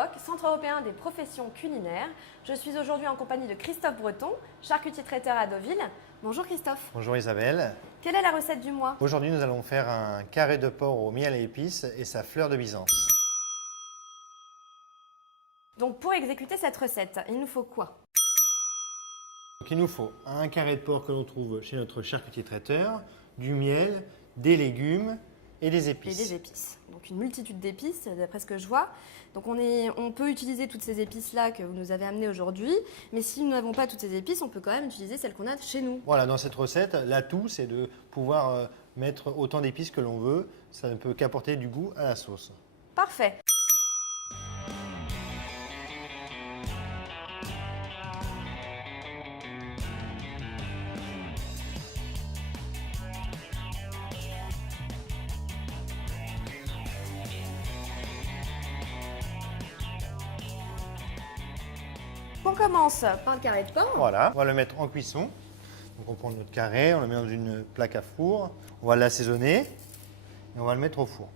Maroc, Centre européen des professions culinaires. Je suis aujourd'hui en compagnie de Christophe Breton, charcutier traiteur à Deauville. Bonjour Christophe. Bonjour Isabelle. Quelle est la recette du mois? Aujourd'hui, nous allons faire un carré de porc au miel et épices et sa fleur de Byzance. Donc pour exécuter cette recette, il nous faut quoi? Donc, il nous faut un carré de porc que l'on trouve chez notre charcutier traiteur, du miel, des légumes et des épices. Et des épices. Donc une multitude d'épices, d'après ce que je vois. Donc on peut utiliser toutes ces épices-là que vous nous avez amenées aujourd'hui, mais si nous n'avons pas toutes ces épices, on peut quand même utiliser celles qu'on a chez nous. Voilà, dans cette recette, l'atout, c'est de pouvoir mettre autant d'épices que l'on veut. Ça ne peut qu'apporter du goût à la sauce. Parfait. On commence par le carré de porc. Voilà, on va le mettre en cuisson. Donc on prend notre carré, on le met dans une plaque à four, on va l'assaisonner et on va le mettre au four.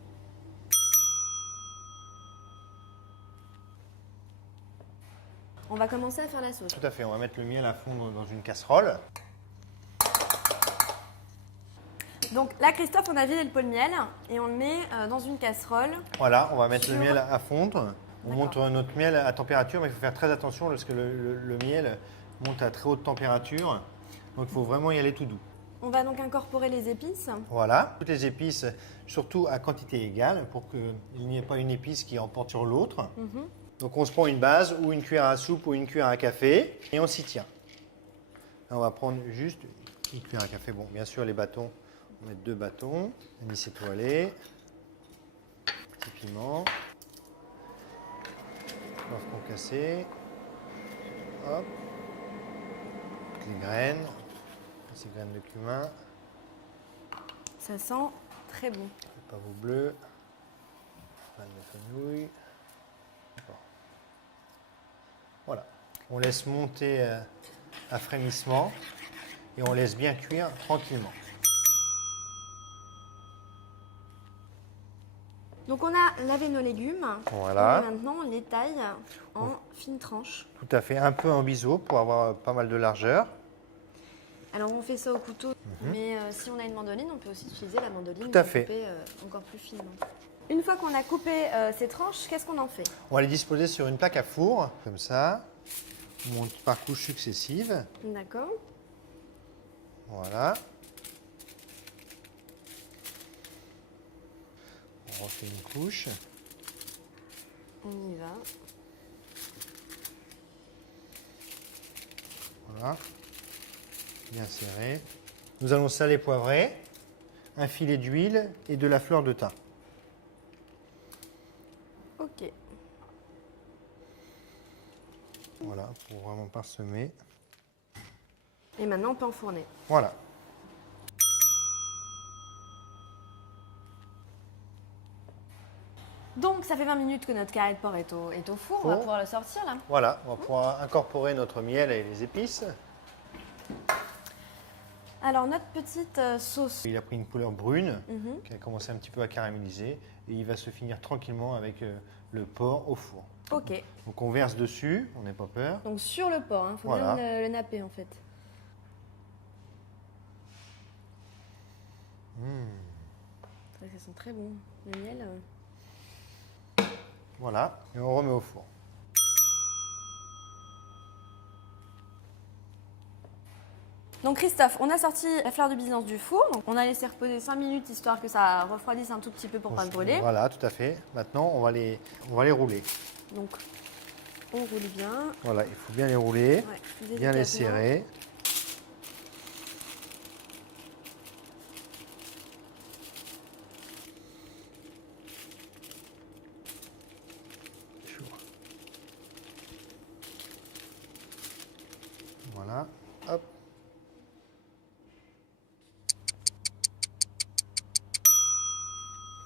On va commencer à faire la sauce. Tout à fait, on va mettre le miel à fondre dans une casserole. Donc là, Christophe, on a vidé le pot de miel et on le met dans une casserole. Voilà, on va mettre le miel à fondre. On D'accord. monte notre miel à température, mais il faut faire très attention parce que le miel monte à très haute température. Donc il faut vraiment y aller tout doux. On va donc incorporer les épices. Voilà, toutes les épices, surtout à quantité égale, pour qu'il n'y ait pas une épice qui emporte sur l'autre. Donc on se prend une base ou une cuillère à soupe ou une cuillère à café et on s'y tient. Là, on va prendre juste une cuillère à café. Bon, bien sûr, les bâtons, on va mettre 2 bâtons, anis étoilé, petit piment, poivre concassé, hop, les graines, ces graines de cumin, Ça sent très bon. le pavot bleu, graines de fenouil. Bon. Voilà, on laisse monter à frémissement et on laisse bien cuire tranquillement. Donc on a lavé nos légumes. Voilà. Et maintenant, on les taille en fines tranches. Tout à fait, un peu en biseau pour avoir pas mal de largeur. Alors on fait ça au couteau, mais si on a une mandoline, on peut aussi utiliser la mandoline Tout à pour fait. couper encore plus finement. Une fois qu'on a coupé ces tranches, qu'est-ce qu'on en fait? On va les disposer sur une plaque à four, comme ça. On monte par couches successives. D'accord. Voilà. On refait une couche. On y va. Voilà. Bien serré. Nous allons saler, poivrer, un filet d'huile et de la fleur de thym. Ok. Voilà, pour vraiment parsemer. Et maintenant, on peut enfourner. Voilà. Donc ça fait 20 minutes que notre carré de porc est au four. On va pouvoir le sortir là. Voilà, on va pouvoir incorporer notre miel et les épices. Alors notre petite sauce. Il a pris une couleur brune qui a commencé un petit peu à caraméliser et il va se finir tranquillement avec le porc au four. Ok. Donc on verse dessus, on n'a pas peur. Donc sur le porc, il faut Voilà. bien le napper en fait. C'est vrai que ça sent très bon. Le miel. Voilà, et on remet au four. Donc Christophe, on a sorti la fleur de Byzance du four. Donc on a laissé reposer 5 minutes histoire que ça refroidisse un tout petit peu pour ne pas se brûler. Voilà, tout à fait. Maintenant, on va les rouler. Donc on roule bien. Voilà, il faut bien les rouler, Ouais, bien les délicatement. serrer. Voilà, hop.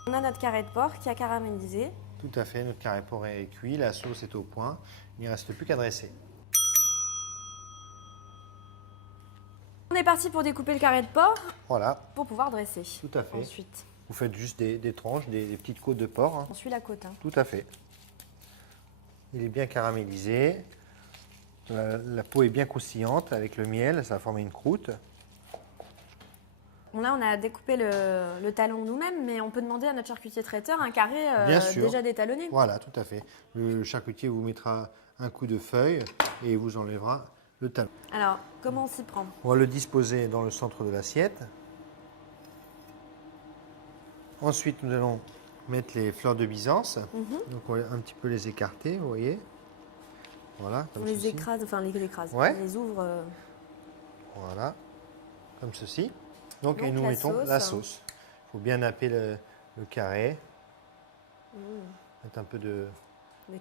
On a notre carré de porc qui a caramélisé. Tout à fait, notre carré porc est cuit, la sauce est au point. Il ne reste plus qu'à dresser. On est parti pour découper le carré de porc Voilà, pour pouvoir dresser. tout à fait. Ensuite, Vous faites juste des tranches, des petites côtes de porc. on suit la côte. Hein. Tout à fait. Il est bien caramélisé. La peau est bien croustillante avec le miel, ça va former une croûte. Bon, là, on a découpé le talon nous-mêmes, mais on peut demander à notre charcutier traiteur un carré Bien sûr. déjà détalonné. Voilà, tout à fait. Le charcutier vous mettra un coup de feuille et il vous enlèvera le talon. Alors, comment on s'y prend? On va le disposer dans le centre de l'assiette. Ensuite, nous allons mettre les fleurs de Byzance. Donc, on va un petit peu les écarter, vous voyez. Voilà, On comme les ceci. écrase, enfin les écrase, Ouais. on les ouvre. Voilà, comme ceci. Donc, et Donc, nous la mettons sauce. la sauce. Il faut bien napper le carré. Mettre un peu de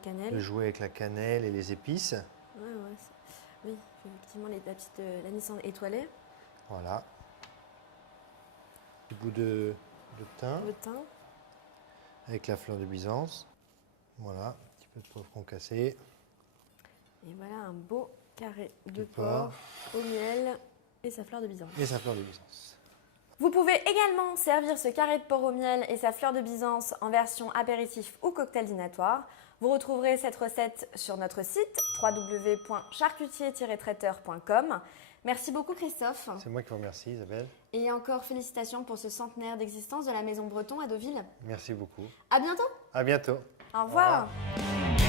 Cannelle. jouer avec la cannelle et les épices. Ouais, oui, effectivement, la petite l'anis étoilée, Voilà. Du bout de thym le thym. avec la fleur de Byzance. Voilà, un petit peu de poivre concassé. Et voilà un beau carré de porc. porc au miel et sa fleur de Byzance. Et sa fleur de Byzance. Vous pouvez également servir ce carré de porc au miel et sa fleur de Byzance en version apéritif ou cocktail dînatoire. Vous retrouverez cette recette sur notre site www.charcutier-traiteur.com. Merci beaucoup Christophe. C'est moi qui vous remercie, Isabelle. Et encore félicitations pour ce centenaire d'existence de la Maison Breton à Deauville. Merci beaucoup. À bientôt. À bientôt. Au revoir. Au revoir.